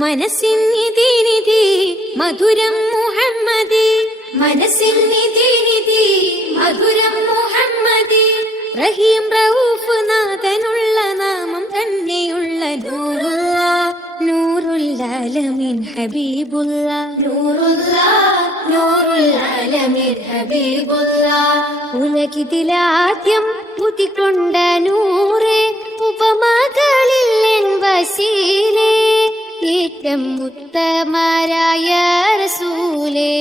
മനസ്സിൻ നിധി നിധി മധുരം മുഹമ്മദ്, മനസ്സിൻ നിധി നിധി മധുരം മുഹമ്മദ്. റഹീം റഊഫ് നാഥനുള്ള നാമം തന്നെയുള്ള നൂറുള്ള നൂറുൽ ആലമീൻ ഹബീബുള്ള, നൂറുള്ള നൂറുൽ ആലമീൻ ഹബീബുള്ള. ഉലകിതിലാദ്യം പുതിക്കൊണ്ട നൂറേ, ഉപമകളിൽ വസീലേ, ഏറ്റം ഉത്തമരായ റസൂലേ,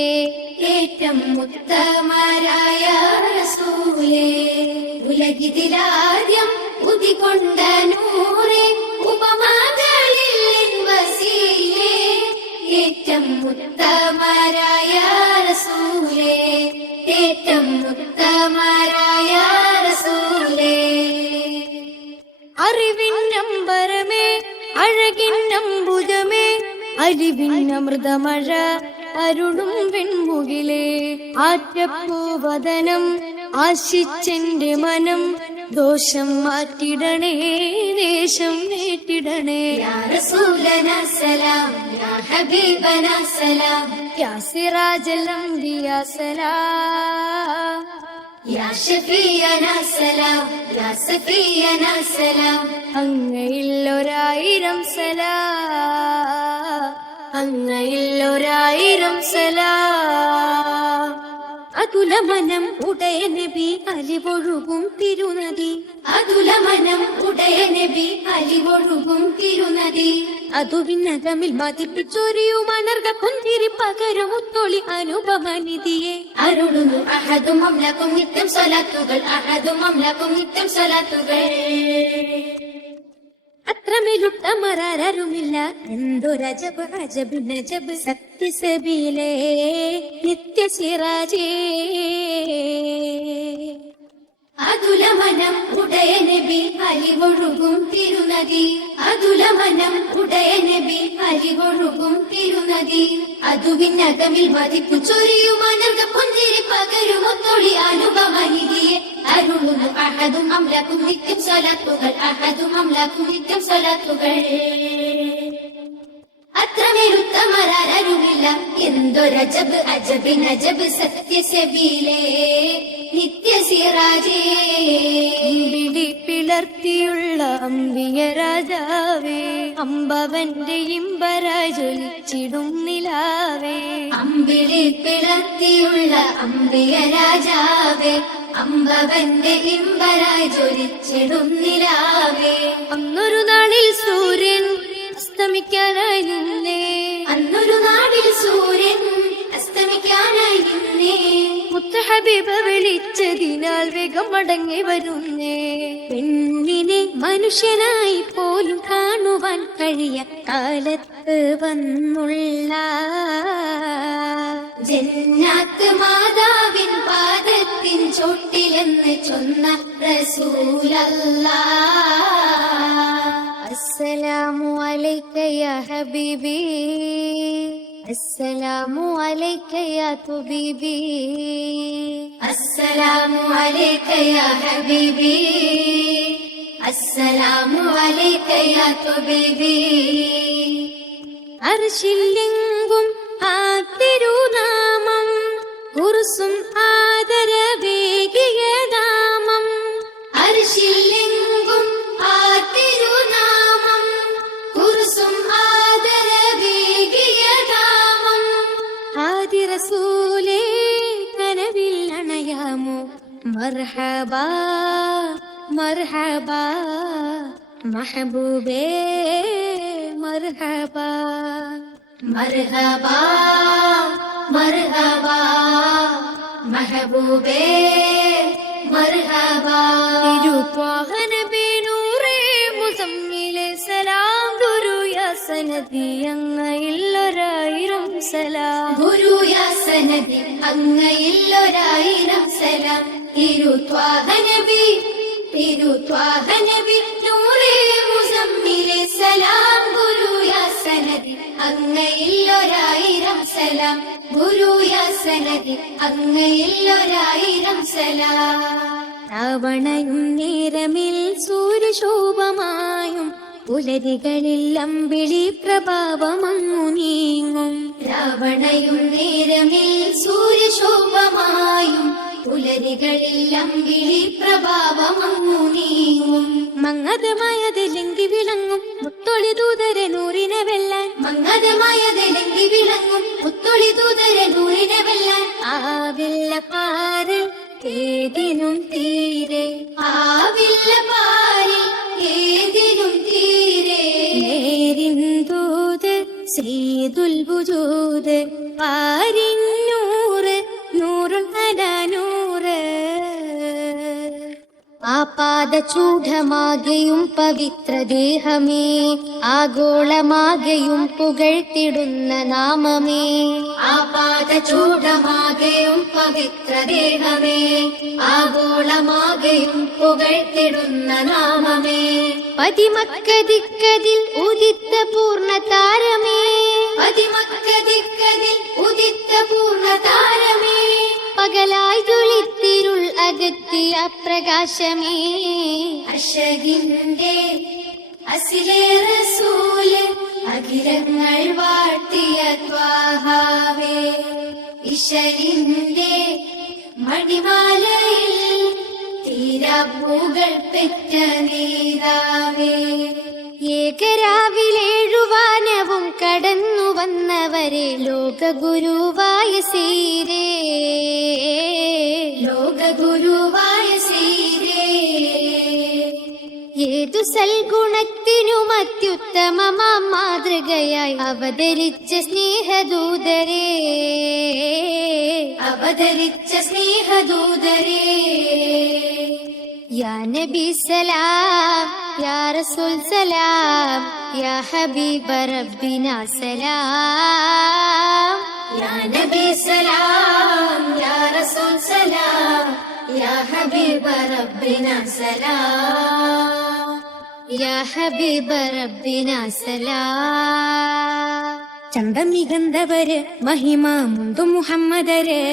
ഏറ്റം ഉത്തമരായ റസൂലേ. ഉലകിതിലാദ്യം പുതിക്കൊണ്ട നൂറേ, ഉപമകളിൽ വസീലേ, ഏറ്റം ഉത്തമരായ റസൂലേ, ഏറ്റം ഉത്തമരായ റസൂലേ. അറിവിന്നമ്പരമേ അഴകിന്നമ്പുജമേ, അരിവിന്നമൃതമഴ അരുളും വെൺമുകിലേ, ആറ്റപ്പൂവദനം ആശിച്ചെന്റെ മനം, ദോഷം മാറ്റിടണേ ദേശം നേറ്റിടണേ. യാ റസൂലനാ സലാം, യാ ഹബീബനാ സലാം, യാ സിറാജൽ അംബിയാ സലാം, യാ ശഫീഅനാ സലാം, യാ സഫീഅനാ സലാം. അങ്ങയില്ലൊരായിരം സലാം, അങ്ങയില്ലൊരായിരം സലാം. അതുലമനം ഉടയ നബി അലിവൊഴുകും തിരുനദി, അതുലമനം ഉടയ നബി അലിവൊഴുകും തിരുനദി. അതുവിനകമിൽ മതിപ്പിച്ചൊരിയും അനർഘ പുന്തിരി പകരം ഉത്തൊളി അനുപമനിധിയെ അരുളുന്നു. അഹദും അംലക്കും നിത്യം സ്വലാത്തുകൾ, അഹദും അംലക്കും നിത്യം സ്വലാത്തുകൾ. അത്രമേലുട്ടമരാരുമില്ല എന്തൊരജബ് അജബ് നജബ്, സത്യസബീലേ നിത്യസിറാജേ. അതുലമനം ഉടയ നബി അലിവൊഴുകും തിരുനദി, അതുലമനം ഉടയ നബി അലിവൊഴുകും തിരുനദി. അതുവിനകമിൽ മതിപ്പു ചൊരിയും അനർഘ പുന്തിരി പകരും ഒത്തൊളി അനുപമനിധിയെ അരുളുന്നു. അഹദും അംലക്കും നിത്യം സ്വലാത്തുകൾ, അഹദും അംലക്കും നിത്യം സ്വലാത്തുകൾ. അത്രമേലുത്തമരാരുമില്ല എന്തൊരജബ് അജബ് നജബ്, സത്യസബീലേ നിത്യസിറാജേ. വിളി പിളർത്തിയുള്ള അമ്പിയ രാജാവേ, അമ്പവന്റെ ഇമ്പരായി ജ്വലിച്ചിടും നിലാവേ. അമ്പിളി പിളർത്തിയുള്ള അമ്പിയ രാജാവേ, അമ്പവന്റെ ഇമ്പരായി ജ്വലിച്ചിടും നിലാവേ. അന്നൊരു നാളിൽ സൂര്യൻ അസ്തമിക്കാനായി നിന്നേ, അന്നൊരു നാളിൽ സൂര്യൻ അസ്തമിക്കാനായി നിന്നേ. മുത്തഹബീബ വിളിച്ചതിനാൽ വേഗം മടങ്ങി വരുന്നേ. പെണ്ണിനെ മനുഷ്യനായി പോലും കാണുവാൻ കഴിയ കാലത്ത് വന്നുള്ള ജന്നാത്ത് മാതാവിൻ പാദത്തിൻ ചോട്ടിലെന്ന് ചൊന്ന റസൂലല്ലാഹ്. അസ്സലാമു അലൈക യാ ഹബീബി, അസ്സലാമു അലൈക യാ തുബീബി, അസ്സലാമു അലൈക യാ ഹബീബി, അസ്സലാമു അലൈക യാ തുബീബി. അർശിലെങ്കും ആ തിരുനാമം, കുർസും ആദരവേകിയ നാമം. അർശിലെങ്കും ആ തിരുനാമം, കുർസും ആദരവേകിയ നാമം. ആദി റസൂലേ കനവിൽ അണയാമോ, മർഹബാ മർഹബാ മഹബൂബേ മർഹബാ, മർഹബാ മർഹബാ മഹബൂബേ മർഹബാ. തിരുത്വാഹ നബി നൂറേ മുസമ്മിലെ സലാം, ഗുരു യാ സനദി അങ്ങയില്ലൊരായിരം സലാം, ഗുരു യാ സനദി അങ്ങയില്ലൊരായിരം സലാം. തിരുത്വാഹ നബി, തിരുത്വാഹ നബി നൂറേ മുസമ്മിലെ സലാം, ഗുരു യാ സനദി അങ്ങയില്ലൊരായിരം സലാം, ഗുരു യാ സനദി അങ്ങയില്ലൊരായിരം സലാം. രാവണയും നേരമിൽ സൂര്യശോഭമായും പുലരികളിൽ അമ്പിളി പ്രഭാവമങ്ങു നീങ്ങും. രാവണയും നേരമിൽ സൂര്യശോഭമായും പുലരികളിൽ അമ്പിളി പ്രഭാവമങ്ങു നീങ്ങും. മങ്ങതമായത് ലങ്കി വിളങ്ങും മുത്തൊളി ദൂതരെ നൂറിനെ വെല്ലാൻ. മങ്ങതമായത് ലങ്കി വിളങ്ങും മുത്തൊളി ദൂതരെ നൂറിനെ വെല്ലാൻ. ആവില്ല പാറിൽ ഏതിനും തീരെ, ആവില്ല പാരിൽ ഏതിനും തീരെ. നേരിൻ ദൂത് സീതുൽ വുജൂദ് പാരിന്നൂറ് നൂറുൽ അലാ നൂറ്. ആപാദചൂഢമാകെയും പവിത്രദേഹമേ, ആഗോളമാകെയും പുകഴ്ത്തിടുന്ന നാമമേ. ആപാദചൂഢമാകെയും പവിത്രദേഹമേ, ആഗോളമാകെയും പുകഴ്ത്തിടുന്ന നാമമേ. പതിമക്കദിക്കതിൽ ഉദിത്ത പൂർണ്ണ താരമേ, പതിമക്കദിക്കതിൽ ഉദിത്ത പൂർണ്ണ താരമേ. പകലായി തുളിത്തിരുൾ അകത്തിയ പ്രകാശമേ. അശകിന്റെ അസിലെ റസൂല് അഖിലങ്ങൾ വാഴ്ത്തിയ ത്വാഹാവേ. ഇശലിന്റെ മണിമാലയിൽ തീരാപ്പൂകൾ പെറ്റ നേതാവേ. ഏകരാവിലേഴുവാനവും കടന്നു വന്നവരെ ലോകഗുരുവായ സീരേ, ലോകഗുരുവായ സീരേ. ഏതു സൽഗുണത്തിനും അത്യുത്തമമാം മാതൃകയായി അവതരിച്ച സ്നേഹദൂതരേ, അവതരിച്ച സ്നേഹദൂതരേ. യാ നബി സലാം, യാ റസൂൽ സലാം, യാ ഹബീബ റബ്ബിനാ സലാം. യാ നബി സലാം, യാ റസൂൽ സലാം, യാ ഹബീബ റബ്ബിനാ സലാം, യാ ഹബീബ റബ്ബിനാ സലാം. ചന്തം മികന്തവര് മഹിമ മുന്തു മുഹമ്മദര്,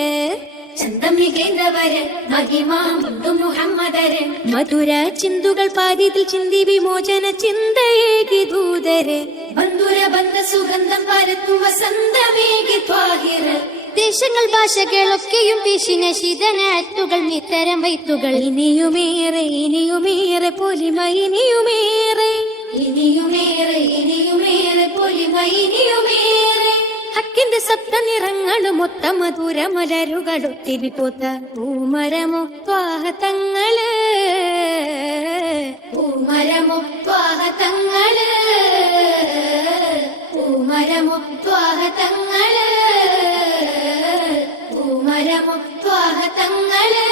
ചന്തം മികന്തവര് മഹിമ മുന്തു മുഹമ്മദര്. മധുര ചിന്തുകൾ പാതിയിൽ ചിന്തി വിമോചന ചിന്തയേകി ദൂതര്. ബന്ധുര ബന്ധ സുഗന്ധം പരത്തും വസന്തമേകി ത്വാഹിര്. ദേശങ്ങൾ ഭാഷകളൊക്കെയും വീശിന ശീതനാറ്റുകൾ നിത്തരം വൈത്തുകൾ. ഇനിയുമേറെ ഇനിയുമേറെ പൊലിമ ഇനിയുമേറെ, ഇനിയുമേറെ ഇനിയുമേറെ പൊലിമ ഇനിയുമേറെ. ഹക്കിന്റെ സപ്ത നിറങ്ങളും ഒത്ത മധുര മലരുകളൊത്തിരി പൂത്ത പൂമരമൊത്വാഹതങ്ങള്, പൂമരമൊത്വാഹതങ്ങള്, പൂമരമൊത്വാഹതങ്ങള്, പൂമരമൊത്വാഹതങ്ങള്.